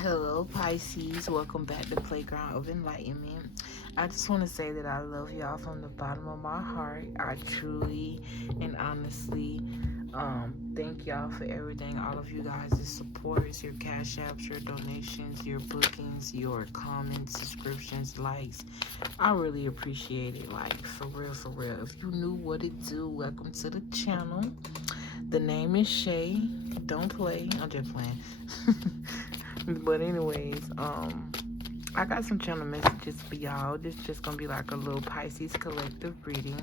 Hello Pisces, welcome back to Playground of Enlightenment. I just want to say that I love y'all from the bottom of my heart. I truly and honestly thank y'all for everything. All of you guys' support, your cash apps, your donations, your bookings, your comments, subscriptions, likes. I really appreciate it. Like for real, for real. If you knew what it do, welcome to the channel. The name is Shay. Don't play. I'm just playing. But anyways, I got some channel messages for y'all. This is just gonna be like a little Pisces collective reading.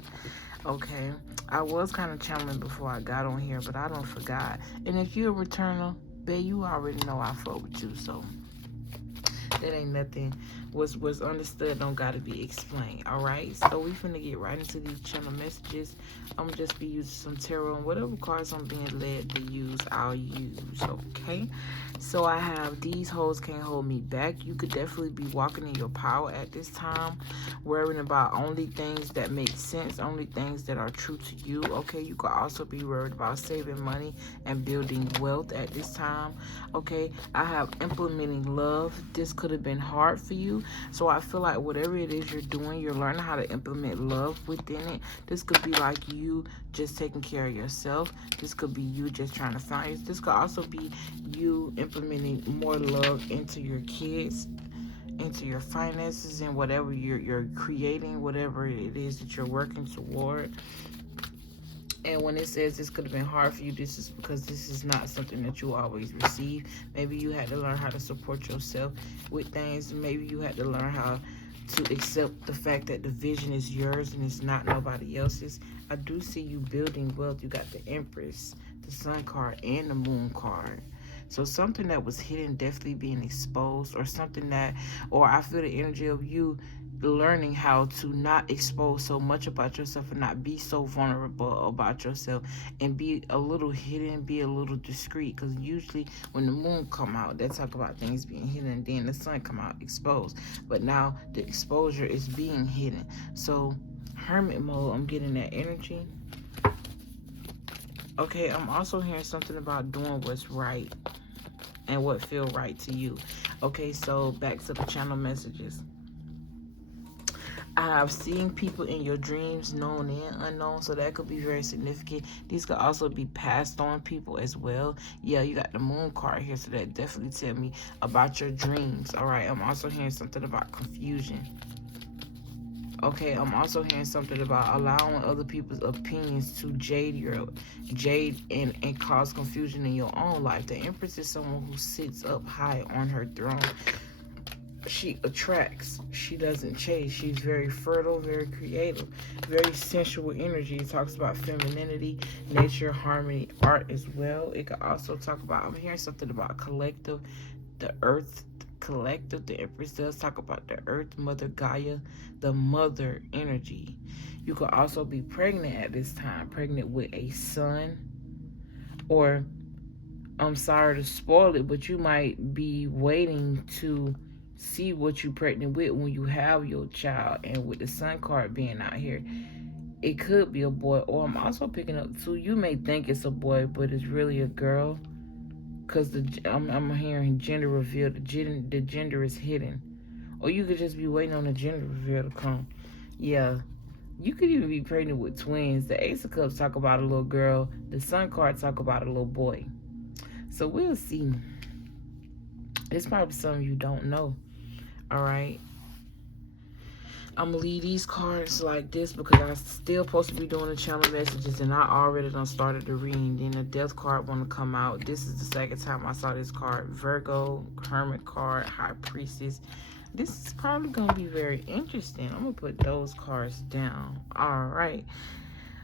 Okay. I was kind of channeling before I got on here, but I don't forgot. And if you're a returner, babe, you already know I fuck with you, so that ain't nothing. Was understood don't gotta be explained. Alright, so we finna get right into these channel messages. I'm just be using some tarot, and whatever cards I'm being led to use, I'll use. Okay, so I have these hoes can't hold me back. You could definitely be walking in your power at this time, worrying about only things that make sense, only things that are true to you. Okay, you could also be worried about saving money and building wealth at this time. Okay, I have implementing love. This could have been hard for you, so I feel like whatever it is you're doing, you're learning how to implement love within it. This could be like you just taking care of yourself. This could be you just trying to find you. This could also be you implementing more love into your kids, into your finances, and whatever you're creating, whatever it is that you're working toward. And when it says this could have been hard for you, this is because this is not something that you always receive. Maybe you had to learn how to support yourself with things. Maybe you had to learn how to accept the fact that the vision is yours and it's not nobody else's. I do see you building wealth. You got the Empress, the Sun card, and the Moon card. So something that was hidden definitely being exposed, or something that, or I feel the energy of you learning how to not expose so much about yourself and not be so vulnerable about yourself, and be a little hidden, be a little discreet, because usually when the moon come out, they talk about things being hidden, and then the sun come out exposed, but now the exposure is being hidden. So hermit mode, I'm getting that energy. Okay, I'm also hearing something about doing what's right and what feel right to you. Okay, so back to the channel messages. I have seen people in your dreams, known and unknown, so that could be very significant. These could also be passed on people as well. Yeah, you got the moon card here, so that definitely tell me about your dreams. All right, I'm also hearing something about confusion. Okay, I'm also hearing something about allowing other people's opinions to jade and cause confusion in your own life. The Empress is someone who sits up high on her throne. She attracts, she doesn't chase. She's very fertile, very creative, very sensual energy. It talks about femininity, nature, harmony, art as well. It could also talk about, I'm hearing something about collective, the earth collective. The Empress does talk about the earth, Mother Gaia, the mother energy. You could also be pregnant at this time, pregnant with a son, or I'm sorry to spoil it, but you might be waiting to see what you're pregnant with when you have your child. And with the sun card being out here, it could be a boy, or I'm also picking up too, you may think it's a boy, but it's really a girl, because I'm hearing gender reveal. The gender is hidden, or you could just be waiting on the gender reveal to come. Yeah, you could even be pregnant with twins. The Ace of Cups talk about a little girl. The sun card talk about a little boy. So we'll see. It's probably something you don't know. All right. I'm gonna leave these cards like this because I'm still supposed to be doing the channel messages, and I already done started the reading. Then the death card want to come out. This is the second time I saw this card. Virgo, hermit card, high priestess. This is probably gonna be very interesting. I'm gonna put those cards down. All right.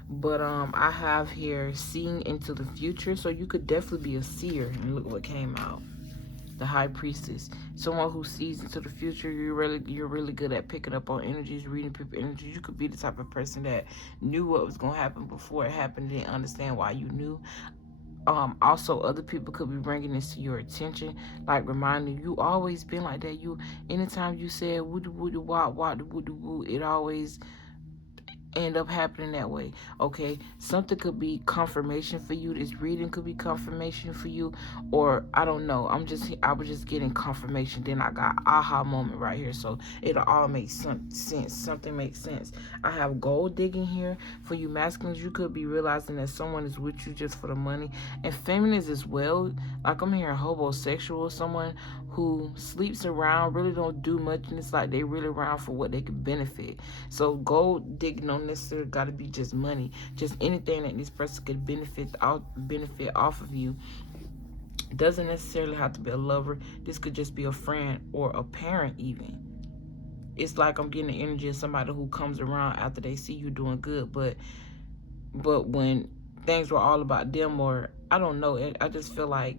But I have here seeing into the future, so you could definitely be a seer. And look what came out. The high priestess, someone who sees into the future. You're really good at picking up on energies, reading people energies. You could be the type of person that knew what was going to happen before it happened, didn't understand why you knew. Also, other people could be bringing this to your attention, like reminding you always been like that. You, anytime you said woody woody wah wah woody woo, it always end up happening that way. Okay, something could be confirmation for you. This reading could be confirmation for you, or I don't know. I was just getting confirmation, then I got aha moment right here. So it'll all make sense. Something makes sense. I have gold digging here for you masculines. You could be realizing that someone is with you just for the money, and feminines as well. Like I'm hearing homosexual, someone who sleeps around, really don't do much, and it's like they really around for what they can benefit. So gold digging don't necessarily got to be just money, just anything that this person could benefit off of you. Doesn't necessarily have to be a lover. This could just be a friend or a parent even. It's like I'm getting the energy of somebody who comes around after they see you doing good, but when things were all about them, or I don't know, I just feel like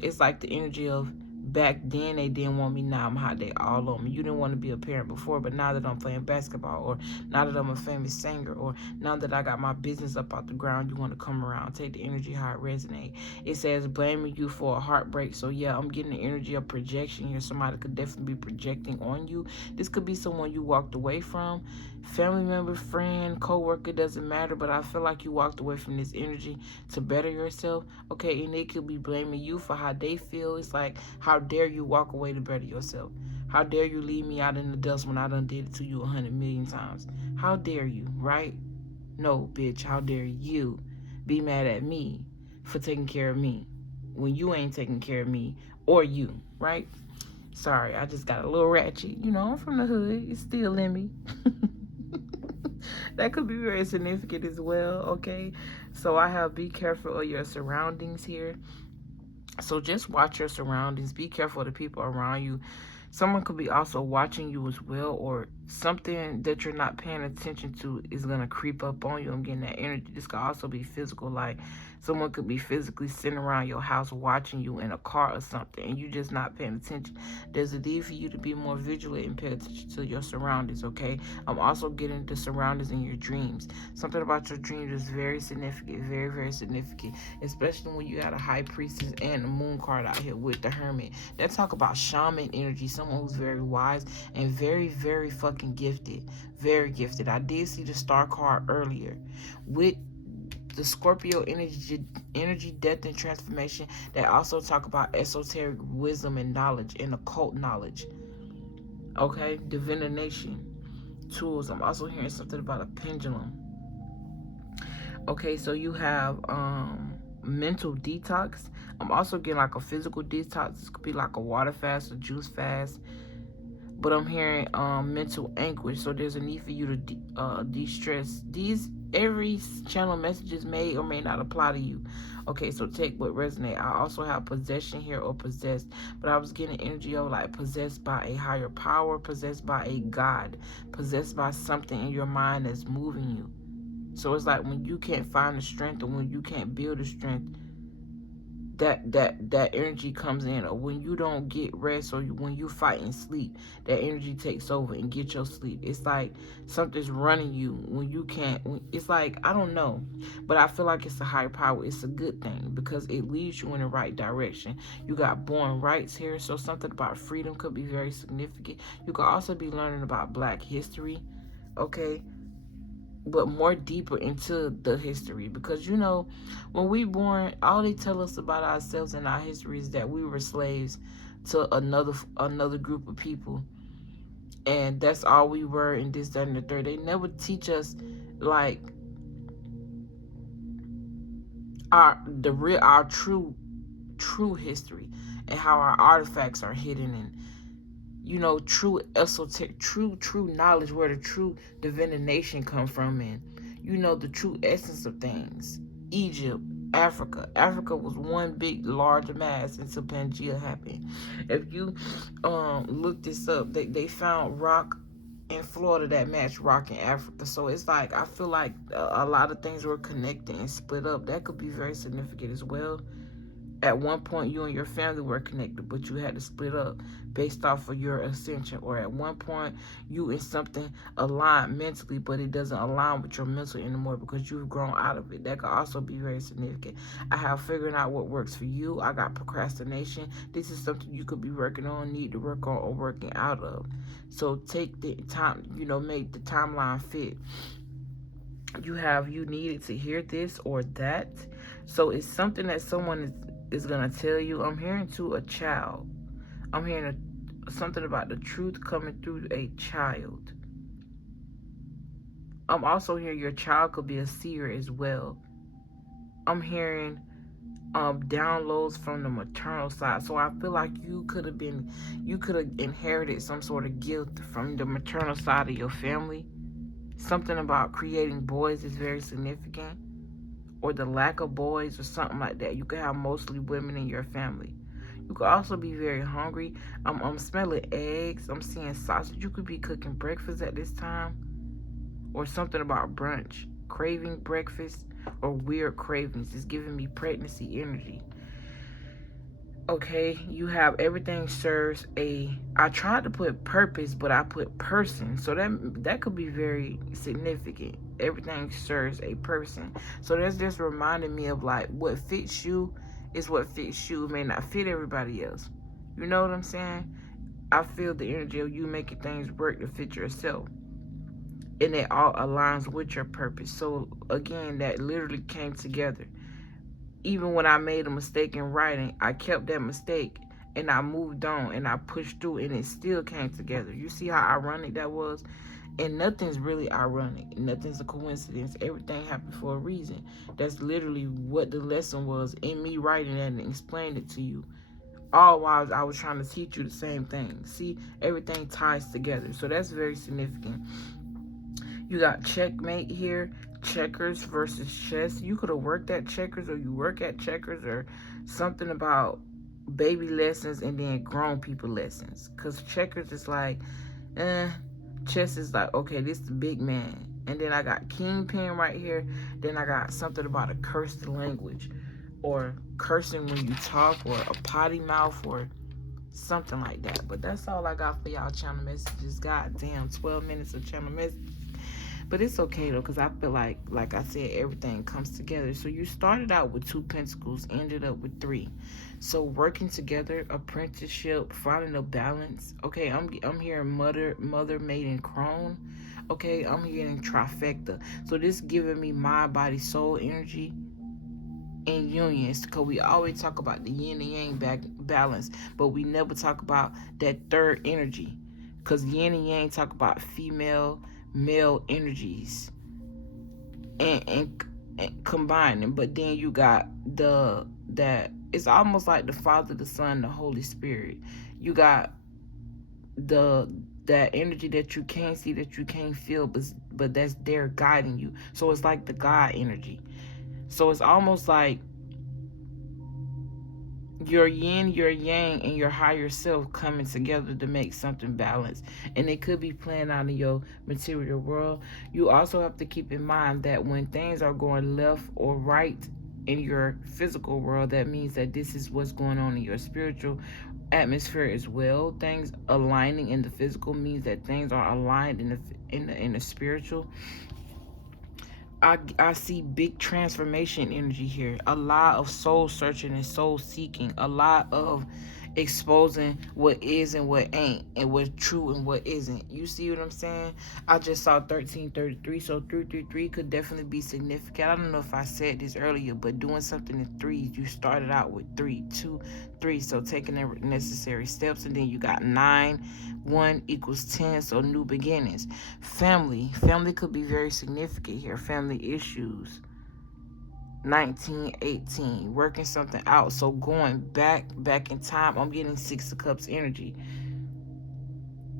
it's like the energy of back then they didn't want me, now I'm hot, they all on me. You didn't want to be a parent before, but now that I'm playing basketball, or now that I'm a famous singer, or now that I got my business up off the ground, you want to come around. Take the energy how it resonates. It says blaming you for a heartbreak. So yeah, I'm getting the energy of projection here. Somebody could definitely be projecting on you. This could be someone you walked away from, family member, friend, co-worker, doesn't matter, but I feel like you walked away from this energy to better yourself. Okay, and they could be blaming you for how they feel. It's like, how dare you walk away to better yourself? How dare you leave me out in the dust when I done did it to you 100 million times? How dare you, right? No, bitch, how dare you be mad at me for taking care of me when you ain't taking care of me or you, right? Sorry, I just got a little ratchet. You know, I'm from the hood. It's still in me. That could be very significant as well, okay? So I have be careful of your surroundings here. So just watch your surroundings. Be careful of the people around you. Someone could be also watching you as well, or something that you're not paying attention to is going to creep up on you. I'm getting that energy. This could also be physical, like someone could be physically sitting around your house watching you in a car or something, and you just not paying attention. There's a need for you to be more vigilant and pay attention to your surroundings, okay? I'm also getting the surroundings in your dreams. Something about your dreams is very significant, very, very significant, especially when you got a high priestess and a moon card out here with the hermit. That talk about shaman energy, someone who's very wise and very, very fucking gifted. Very gifted. I did see the star card earlier with the Scorpio energy, death, and transformation. That also talk about esoteric wisdom and knowledge and occult knowledge. Okay, divination tools. I'm also hearing something about a pendulum. Okay, so you have mental detox. I'm also getting like a physical detox. This could be like a water fast, a juice fast. But I'm hearing mental anguish. So there's a need for you to de-stress. Every channel messages may or may not apply to you. Okay, so take what resonate. I also have possession here, or possessed, but I was getting energy of like possessed by a higher power, possessed by a god, possessed by something in your mind that's moving you. So it's like when you can't find the strength, or when you can't build the strength, that energy comes in. Or when you don't get rest, or when you fight and sleep, that energy takes over and get your sleep. It's like something's running you when you can't. It's like, I don't know, but I feel like it's a higher power. It's a good thing because it leads you in the right direction. You got born rights here, so something about freedom could be very significant. You could also be learning about Black history, okay, but more deeper into the history, because you know, when we born, all they tell us about ourselves and our history is that we were slaves to another group of people, and that's all we were, and this, that, and the third. They never teach us like our true history, and how our artifacts are hidden, and you know, true esoteric, true knowledge, where the true divination come from, and you know, the true essence of things. Egypt, Africa was one big large mass until Pangea happened. If you look this up, they found rock in Florida that matched rock in Africa. So it's like, I feel like a lot of things were connected and split up. That could be very significant as well. At one point, you and your family were connected, but you had to split up based off of your ascension. Or at one point, you and something aligned mentally, but it doesn't align with your mental anymore because you've grown out of it. That could also be very significant. I have figuring out what works for you. I got procrastination. This is something you could be working on, need to work on, or working out of. So take the time, you know, make the timeline fit. you needed to hear this or that. So it's something that someone is going to tell you. I'm hearing to a child. I'm hearing something about the truth coming through a child. I'm also hearing your child could be a seer as well. I'm hearing downloads from the maternal side. So I feel like you could have inherited some sort of gift from the maternal side of your family. Something about creating boys is very significant, or the lack of boys or something like that. You could have mostly women in your family. You could also be very hungry. I'm smelling eggs. I'm seeing sausage. You could be cooking breakfast at this time, or something about brunch, craving breakfast, or weird cravings. It's giving me pregnancy energy. Okay, you have everything serves I tried to put purpose, but I put person. So that could be very significant. Everything serves a person. So that's just reminding me of like what fits you is what fits you. It may not fit everybody else. You know what I'm saying? I feel the energy of you making things work to fit yourself. And it all aligns with your purpose. So again, that literally came together. Even when I made a mistake in writing, I kept that mistake and I moved on and I pushed through and it still came together. You see how ironic that was? And nothing's really ironic. Nothing's a coincidence. Everything happened for a reason. That's literally what the lesson was in me writing that and explaining it to you. All while I was trying to teach you the same thing. See, everything ties together. So that's very significant. You got checkmate here. Checkers versus chess. You could have worked at checkers, or you work at checkers, or something about baby lessons and then grown people lessons. Because checkers is like, chess is like, okay, this is the big man. And then I got kingpin right here. Then I got something about a cursed language, or cursing when you talk, or a potty mouth, or something like that. But that's all I got for y'all channel messages. Goddamn, 12 minutes of channel messages. But it's okay though, because I feel like I said, everything comes together. So you started out with 2 pentacles, ended up with 3. So working together, apprenticeship, finding a balance. Okay, I'm hearing mother, maiden, crone. Okay, I'm hearing trifecta. So this giving me mind, body, soul energy and unions, because we always talk about the yin and yang balance, but we never talk about that third energy, because yin and yang talk about female, male energies and combining. But then you got that it's almost like the Father, the Son, the Holy Spirit. You got that energy that you can't see, that you can't feel, but that's there guiding you. So it's like the God energy. So it's almost like your yin, your yang, and your higher self coming together to make something balanced. And it could be playing out in your material world. You also have to keep in mind that when things are going left or right in your physical world, that means that this is what's going on in your spiritual atmosphere as well. Things aligning in the physical means that things are aligned in the spiritual. I see big transformation energy here. A lot of soul searching and soul seeking. A lot of exposing what is and what ain't, and what's true and what isn't. You see what I'm saying? I just saw 1333, so 333 could definitely be significant. I don't know if I said this earlier, but doing something in threes. You started out with 3, 2, 3, so taking the necessary steps, and then you got 9, 1 equals 10, so new beginnings. Family could be very significant here. Family issues. 1918, working something out. So going back in time, I'm getting 6 of Cups energy.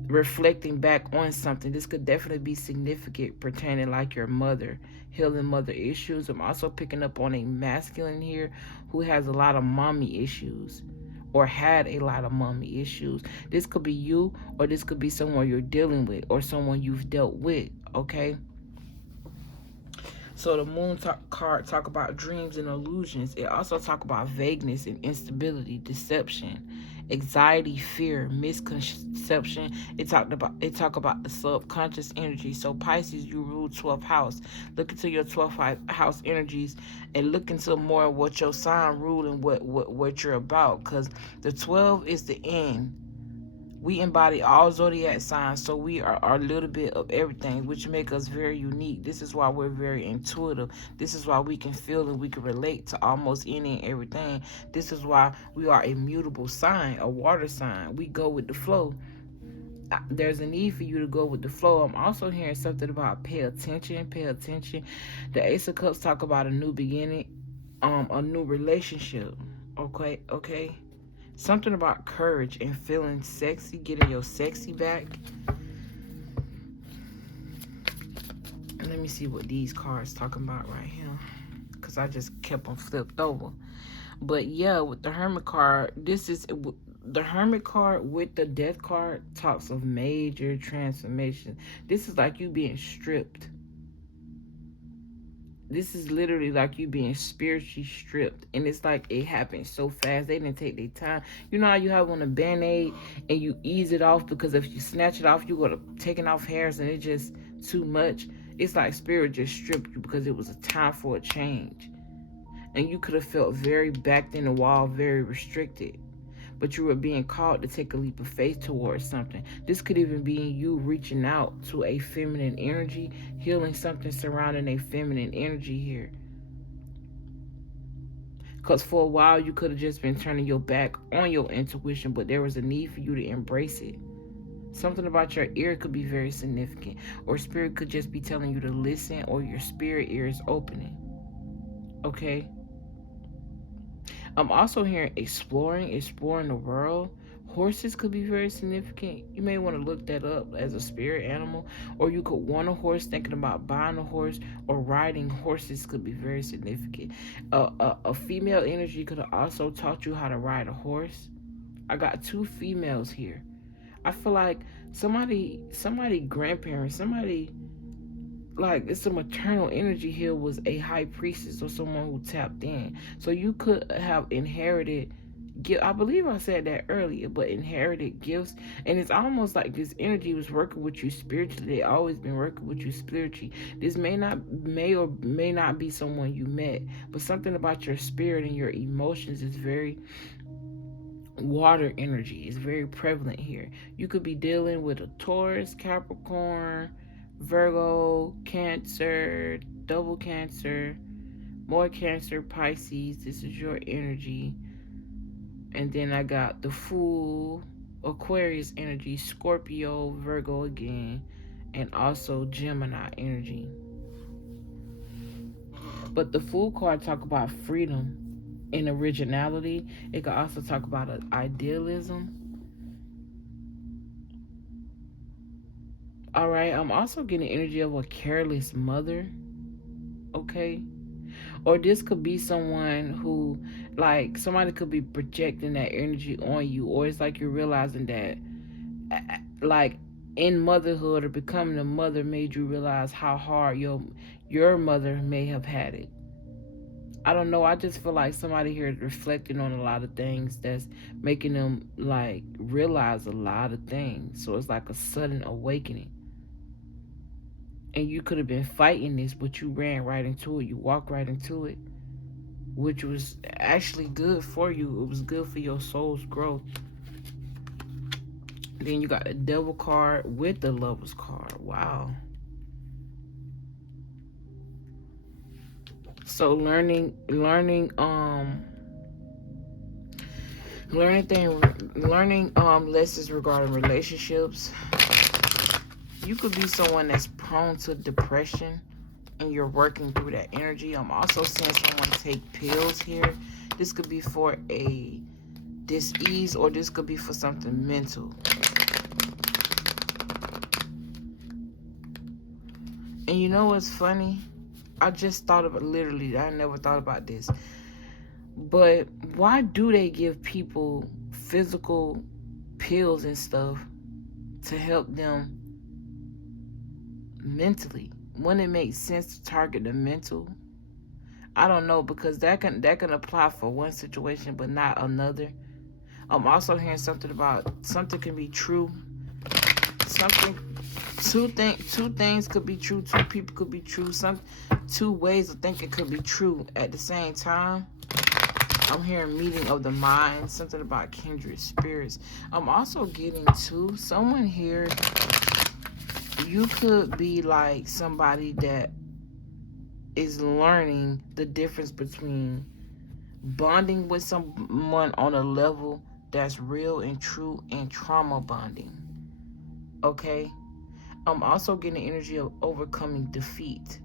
Reflecting back on something. This could definitely be significant, pertaining like your mother, healing mother issues. I'm also picking up on a masculine here who has a lot of mommy issues, or had a lot of mommy issues. This could be you, or this could be someone you're dealing with, or someone you've dealt with. Okay. So the moon card talk about dreams and illusions. It also talk about vagueness and instability, deception, anxiety, fear, misconception. It talk about the subconscious energy. So Pisces, you rule 12th house. Look into your 12th house energies and look into more of what your sign rule and what you're about, because the 12 is the end We embody all zodiac signs, so we are a little bit of everything, which make us very unique. This is why we're very intuitive. This is why we can feel and we can relate to almost any and everything. This is why we are a mutable sign, a water sign. We go with the flow. There's a need for you to go with the flow. I'm also hearing something about pay attention. The Ace of Cups talk about a new beginning, a new relationship. Okay. Something about courage and feeling sexy, getting your sexy back. Let me see what these cards talking about right here, because I just kept them flipped over. But yeah, with the Hermit card, this is the Hermit card with the Death card talks of major transformation. This is like you being stripped. This is literally like you being spiritually stripped. And it's like it happened so fast. They didn't take their time. You know how you have on a Band-Aid and you ease it off, because if you snatch it off, you go to taking off hairs and it's just too much. It's like spirit just stripped you because it was a time for a change. And you could have felt very backed in the wall, very restricted. But you were being called to take a leap of faith towards something. This could even be you reaching out to a feminine energy, healing something surrounding a feminine energy here. Because for a while, you could have just been turning your back on your intuition, but there was a need for you to embrace it. Something about your ear could be very significant, or spirit could just be telling you to listen, or your spirit ear is opening. Okay? I'm also hearing exploring the world. Horses could be very significant. You may want to look that up as a spirit animal, or you could want a horse, thinking about buying a horse, or riding horses could be very significant. A female energy could have also taught you how to ride a horse. I got two females here. I feel like somebody grandparent, like it's a maternal energy here, was a high priestess or someone who tapped in. So you could have inherited, I believe I said that earlier, but inherited gifts. And it's almost like this energy was working with you spiritually. They always been working with you spiritually. This may or may not be someone you met, but something about your spirit and your emotions is very water energy. Is very prevalent here. You could be dealing with a Taurus, Capricorn, Virgo, Cancer, double Cancer, more Cancer, Pisces. This is your energy. And then I got the Fool, Aquarius energy, Scorpio, Virgo again, and also Gemini energy. But the Fool card talk about freedom and originality. It could also talk about idealism. All right, I'm also getting the energy of a careless mother, okay? Or this could be someone who, like, somebody could be projecting that energy on you, or it's like you're realizing that, like, in motherhood or becoming a mother made you realize how hard your mother may have had it. I don't know, I just feel like somebody here is reflecting on a lot of things that's making them, like, realize a lot of things. So it's like a sudden awakening. And you could have been fighting this, but you ran right into it. You walked right into it, which was actually good for you. It was good for your soul's growth. Then you got the Devil card with the Lover's card. Wow. So learning lessons regarding relationships. You could be someone that's prone to depression and you're working through that energy. I'm also seeing someone take pills here. This could be for a dis-ease, or this could be for something mental. And you know what's funny? I just thought about, literally, I never thought about this. But why do they give people physical pills and stuff to help them mentally? Wouldn't it make sense to target the mental? I don't know, because that can apply for one situation but not another. I'm also hearing something about something can be true. Two things could be true. Two people could be true. Two ways of thinking could be true at the same time. I'm hearing meeting of the mind, something about kindred spirits. I'm also getting to someone here. You could be like somebody that is learning the difference between bonding with someone on a level that's real and true and trauma bonding. Okay? I'm also getting the energy of overcoming defeat.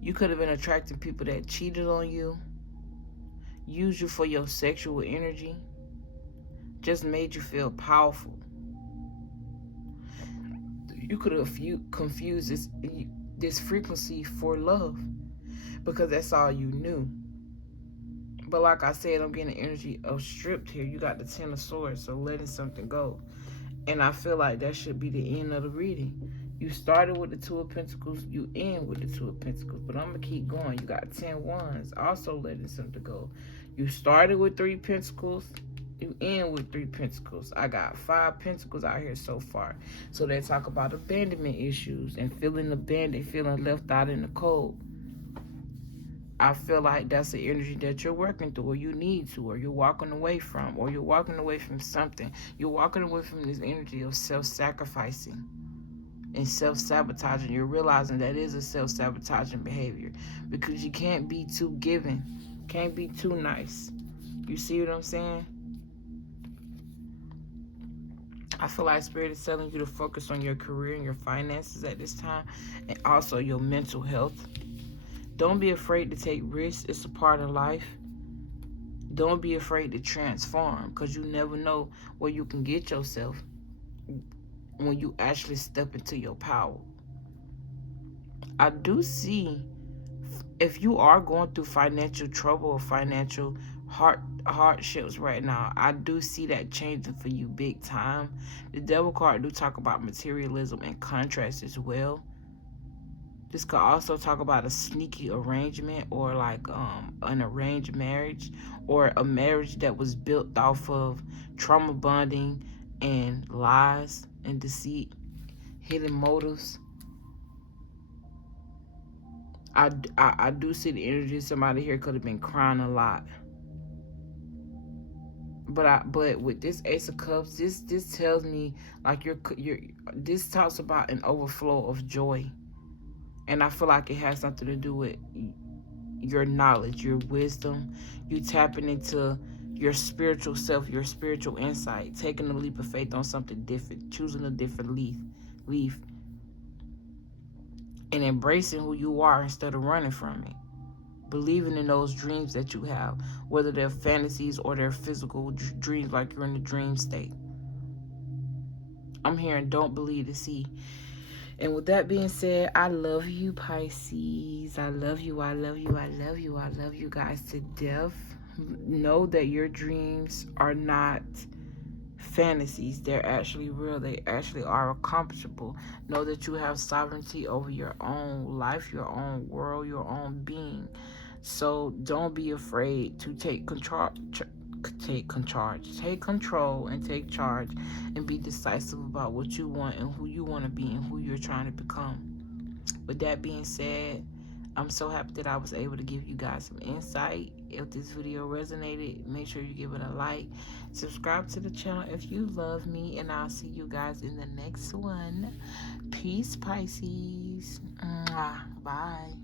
You could have been attracting people that cheated on you, used you for your sexual energy, just made you feel powerful. You could have confused this frequency for love because that's all you knew. But like I said, I'm getting the energy of stripped here. You got the Ten of Swords, so letting something go. And I feel like that should be the end of the reading. You started with the Two of Pentacles, you end with the Two of Pentacles. But I'm going to keep going. You got 10 Wands, also letting something go. You started with 3 Pentacles, you end with 3 Pentacles. I got 5 Pentacles out here so far. So they talk about abandonment issues and feeling abandoned, feeling left out in the cold. I feel like that's the energy that you're working through, or you need to, or you're walking away from, or you're walking away from something. You're walking away from this energy of self-sacrificing and self-sabotaging. You're realizing that is a self-sabotaging behavior because you can't be too giving, can't be too nice. You see what I'm saying? I feel like Spirit is telling you to focus on your career and your finances at this time, and also your mental health. Don't be afraid to take risks. It's a part of life. Don't be afraid to transform because you never know where you can get yourself when you actually step into your power. I do see if you are going through financial trouble or financial hardships right now, I do see that changing for you big time. The Devil card do talk about materialism and contrast as well. This could also talk about a sneaky arrangement or like an arranged marriage or a marriage that was built off of trauma bonding and lies and deceit, hidden motives. I do see the energy of somebody here could have been crying a lot. But with this Ace of Cups, this tells me like this talks about an overflow of joy. And I feel like it has something to do with your knowledge, your wisdom, you tapping into your spiritual self, your spiritual insight, taking a leap of faith on something different, choosing a different leaf, and embracing who you are instead of running from it. Believing in those dreams that you have, whether they're fantasies or they're physical dreams, like you're in the dream state. I'm hearing don't believe to see. And with that being said, I love you, Pisces. I love you, I love you, I love you, I love you guys to death. Know that your dreams are not fantasies. They're actually real. They actually are accomplishable. Know that you have sovereignty over your own life, your own world, your own being. So don't be afraid to take control and take charge and be decisive about what you want and who you want to be and who you're trying to become. With that being said, I'm so happy that I was able to give you guys some insight. If this video resonated, make sure you give it a like. Subscribe to the channel if you love me, and I'll see you guys in the next one. Peace, Pisces. Bye.